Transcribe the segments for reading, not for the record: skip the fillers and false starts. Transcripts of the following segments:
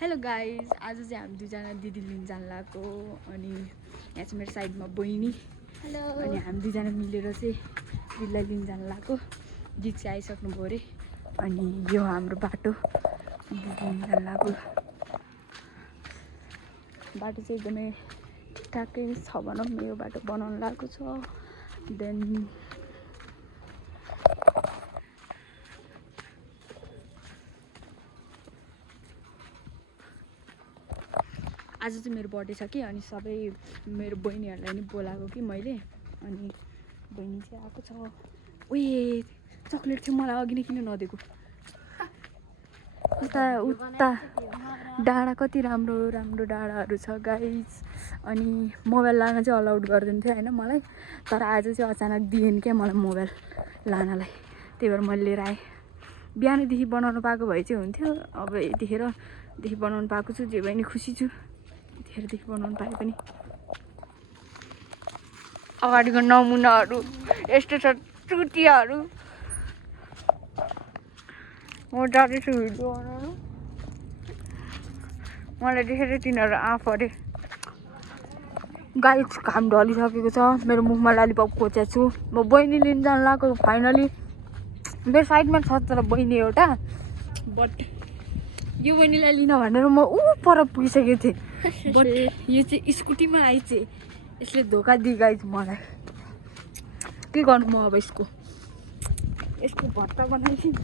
Hello guys, आज चाहिँ हामी दुईजना दिदी लिन जान लागेको अनि यहाँ चाहिँ मेरो साइडमा बहिनी हेलो अनि हामी दुईजना मिलेर चाहिँ दिदीलाई लिन जान लागेको। दिदी चाहिँ आइसक्नुभयो अरे अनि यो हाम्रो बाटो दिदी लिन जान लागेको। बाटो चाहिँ एकदमै ठिकठाकै छ भनौँ, यो बाटो बनाउन लागेको छ। देन आज चाहिँ मेरो बर्थडे छ कि अनि सबै मेरो बहिनीहरूलाई नि बोलाएको कि मैले अनि बहिनी चाहिँ आएको छ। उयो चक्लेट थियो, मलाई अघि नै किन नदिएको। उता उता डाँडा कति राम्रो राम्रो डाँडाहरू छ गाइज। अनि मोबाइल लान चाहिँ अलाउड गरिदिनु थियो होइन मलाई, तर आज चाहिँ अचानक दिएन क्या मलाई मोबाइल लानलाई, त्यही भएर मैले लिएर आएँ। बिहानदेखि बनाउनु पाएको भए चाहिँ हुन्थ्यो, अब यतिखेरदेखि बनाउनु पाएको छु, जे भए नि खुसी छु। यतिखेरदेखि बनाउनु पाए पनि। अगाडिको नमुनाहरू यस्तो छ, चुटियाहरू। म जाँदैछु भिडियो बनाउनु, मलाई देखेर तिनीहरू आँप अरे। गाइस घाम ढलिसकेको छ, मेरो मुखमा लालिपप खोजेको छु। म बहिनी लिन जान लागेको फाइनली। मेरो साइडमा छ तर बहिनी एउटा, बट यो बहिनीलाई लिन भनेर म पर पुगिसकेको थिएँ। बट यो चाहिँ स्कुटीमा आइछ, यसले धोका दिइगाइज मलाई। के गर्नु म अब यसको भट्टा बनाइदिउँ।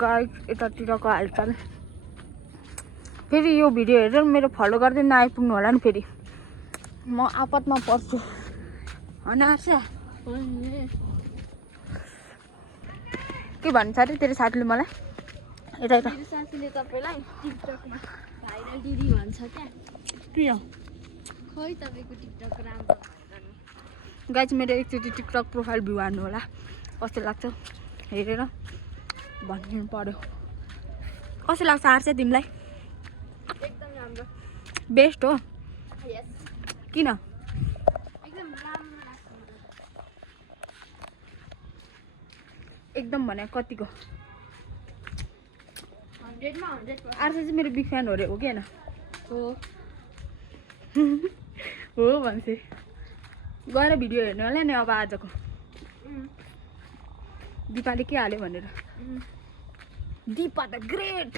गाइज यतातिरको हालचाल। फेरि यो भिडियो हेरेर मेरो फलो गर्दै नआइपुग्नु होला नि, फेरि म आपतमा पर्छु होइन आर्सा? के भन्छ अरे तेरो साथीले मलाई? यता यता मेरो साथीले तपाईलाई टिकटकमा भाइरल दिदी भन्छ क्या। किन? खोइ तपाईको टिकटक राम्रो भन्छ। गाइज मेरो एकचोटि टिकटक प्रोफाइल भ्यू हान्नु होला, कस्तो लाग्छ हेरेर भनिदिनु पर्यो। कस्तो लाग्छ आर्सा तिमीलाई? एकदम राम्रो, बेस्ट हो। यस किन? एकदम राम्रो लाग्छ मलाई। एकदम भने कतिको? 100 मा 100 आर्सा चाहिँ मेरो बिग फ्यान हो रे, हो कि होइन? हो हो भन्छ। गएर भिडियो हेर्नु होला नि अब आजको। दिपाले के हाल्यो भनेर। दिपा द ग्रेट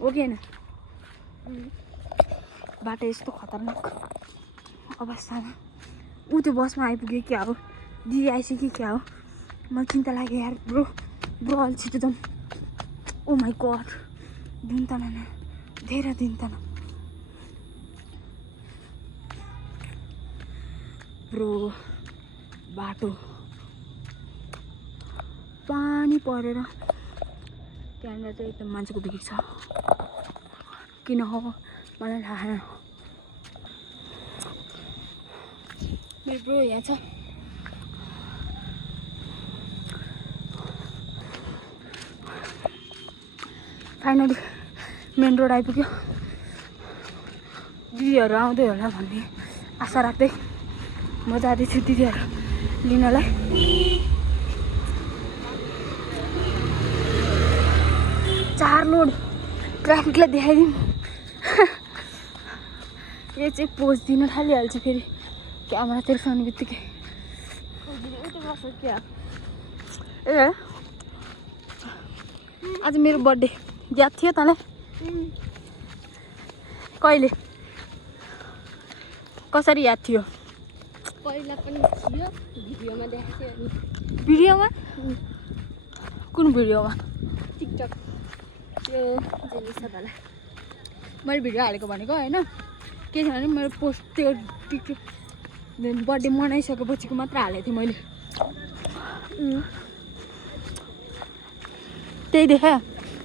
हो कि होइन? बाटो यस्तो खतरनाक अवस्थामा ऊ त्यो बसमा आइपुग्यो क्या हो, दिदी आइसक्यो क्या हो? मलाई चिन्ता लाग्यो यार। ब्रो अलि छिटो जाउँ। ओ माई गड, दिन त न धेरै दिन त न ब्रो। बाटो पानी परेर त्यहाँनिर चाहिँ एकदम मान्छेको भिड छ। किन हो मलाई थाहा छैन। मेरो ब्रो यहाँ छ। फाइनली मेन रोड आइपुग्यो। दिदीहरू आउँदै होला भन्ने आशा राख्दै म जाँदैछु दिदीहरू लिनलाई। चार लोड ट्राफिकलाई देखाइदिउँ। यो चाहिँ पोज दिन थालिहाल्छ फेरि क्यामेरा तेर्साउने बित्तिकै। ए आज मेरो बर्थडे याद थियो तँलाई? कहिले कसरी याद थियो? पहिला पनि थियो, भिडियोमा देखाएको थियो नि। भिडियोमा? कुन भिडियोमा? टिकटक त्यो जेलिसा वाला मैले भिडियो हालेको भनेको होइन। के छ भने मेरो पोस्ट त्यो टिकटक बर्थडे मनाइसकेपछिको मात्र हालेको थिएँ मैले। त्यही देखा,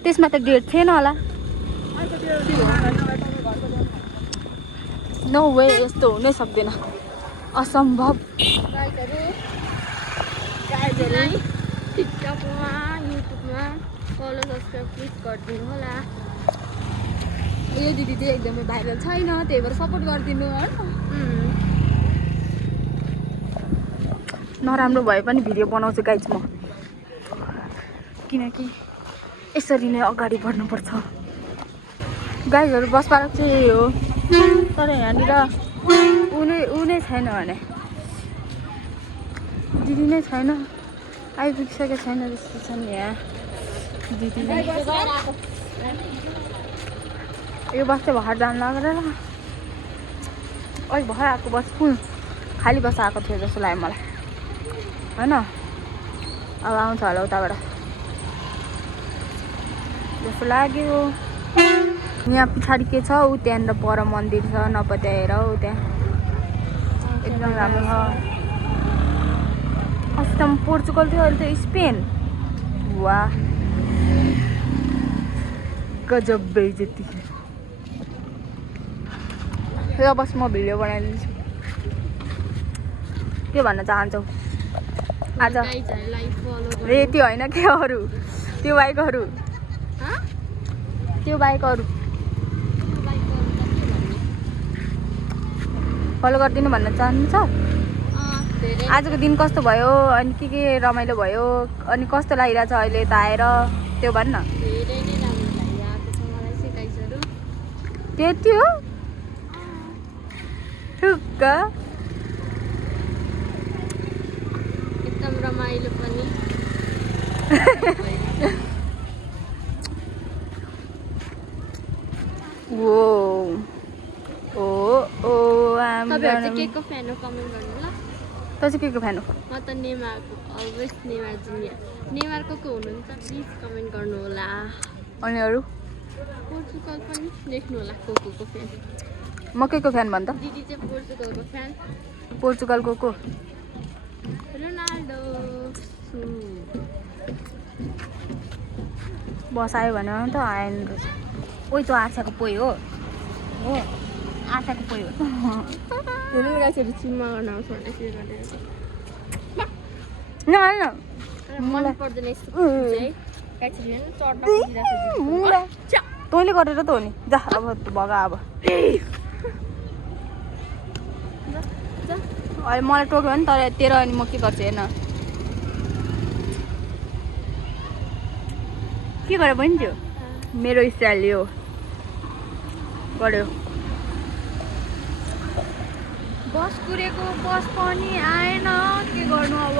त्यसमा त डेट थिएन होला। नो वे, यस्तो हुनै सक्दैन, असम्भव। गाइजहरू टिकटकमा युट्युबमा फलो सब्सक्राइब प्लिज गरिदिनु होला। यो दिदी चाहिँ एकदमै भाइरल छैन, त्यही भएर सपोर्ट गरिदिनु है। नराम्रो भए पनि भिडियो बनाउँछु गाइज म, किनकि यसरी नै अगाडि बढ्नुपर्छ। गाइजहरू बस पार्क चाहिँ यही हो, तर यहाँनिर ऊ नै छैन भने, दिदी नै छैन, आइपुगिसकेको छैन जस्तो छ नि यहाँ दिदी। यो बस चाहिँ भर्खर जानु लागेर अहिले भर्खर आएको बस फुल खाली बस आएको थियो जस्तो लाग्यो मलाई होइन। अब आउँछ होला उताबाट जस्तो लाग्यो। यहाँ पछाडि के छ ऊ त्यहाँनिर पर मन्दिर छ नपत्याएर ऊ त्यहाँ एकदम राम्रो छ। अस्ति त पोर्चुगल थियो अहिले त स्पेन। वाह गजब बेइज्जती। यो बस म भिडियो बनाइदिन्छु। के भन्न चाहन्छौ आज? ए त्यो होइन के अरू, त्यो बाइक अरू, त्यो बाइक अरू फलो गरिदिनु भन्न चाहनुहुन्छ? आजको दिन कस्तो भयो अनि के रमाइलो भयो अनि कस्तो लागिरहेछ अहिले त आएर त्यो भन्न। त्यति हो ठुक्क एकदम रमाइलो पनि। वो ओ ओ तपाईहरु चाहिँ केको फ्यान हो कमेन्ट गर्नु ल। त चाहिँ केको फ्यान हो? म त नेमारको, अलवेज नेमार जुनियर। नेमारको को हुनुहुन्छ प्लिज कमेन्ट गर्नु होला। अनि अरू पोर्चुगल पनि लेख्नु होला को फ्यान। म केको फ्यान भन्छ? दिदी चाहिँ पोर्चुगलको फ्यान। पोर्चुगलको को? रोनाल्डो। बस आयो भने त आएन रहेछ। ओइ त्यो आशाको पोइ हो, हो आशाको पोइ हो। हेर्नु गाइसहरु चिनमा गर्न आउँछ भने के गर्दैन। न होइन मन पर्दैन यस्तो चाहिँ गाइसहरु हेर्नु चढ्न खोजिरहेको तैँले गरेर त हो नि। जा अब भगा अब। अहिले मलाई टोक्यो भने तर तेरो अनि म के गर्छु हेर्न। के गरेर पनि त्यो मेरो स्टाइल यो गऱ्यो। बस कुरेको बस पनि आएन के गर्नु अब।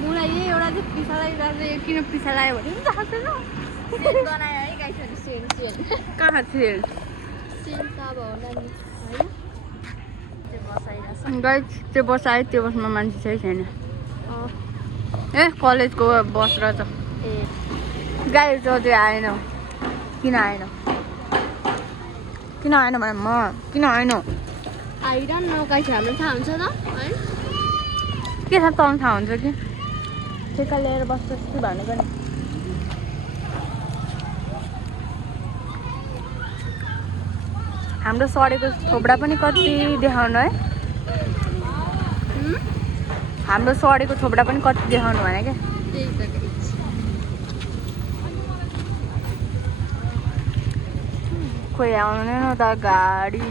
मलाई यही एउटा चाहिँ पिसा लागिरहेको छ। किन पिसा लाग्यो भने पनि थाहा छैन। सेन बनायो है गाइसहरु सेन कहाँ थियो सेन त अब होला नि हैन। त्यो बस आइराछ गाइस त्यो बस आयो त्यो बसमा मान्छे छैन। ए कलेजको बस रहेछ। ए गाइस जो चाहिँ आएन। किन आएन किन आएन भने म किन आएन आइरहनु न गाइसहरु हामीलाई थाहा हुन्छ त है। के थाहा तँलाई थाहा हुन्छ कि ठेक्का ल्याएर बस्छस् कि भनेको नि। हाम्रो सडेको थोपडा पनि कति देखाउनु है। हाम्रो सडेको थोपडा पनि कति देखाउनु भने क्या। त्यही त गाइस। खोइ आउनु न त गाडी।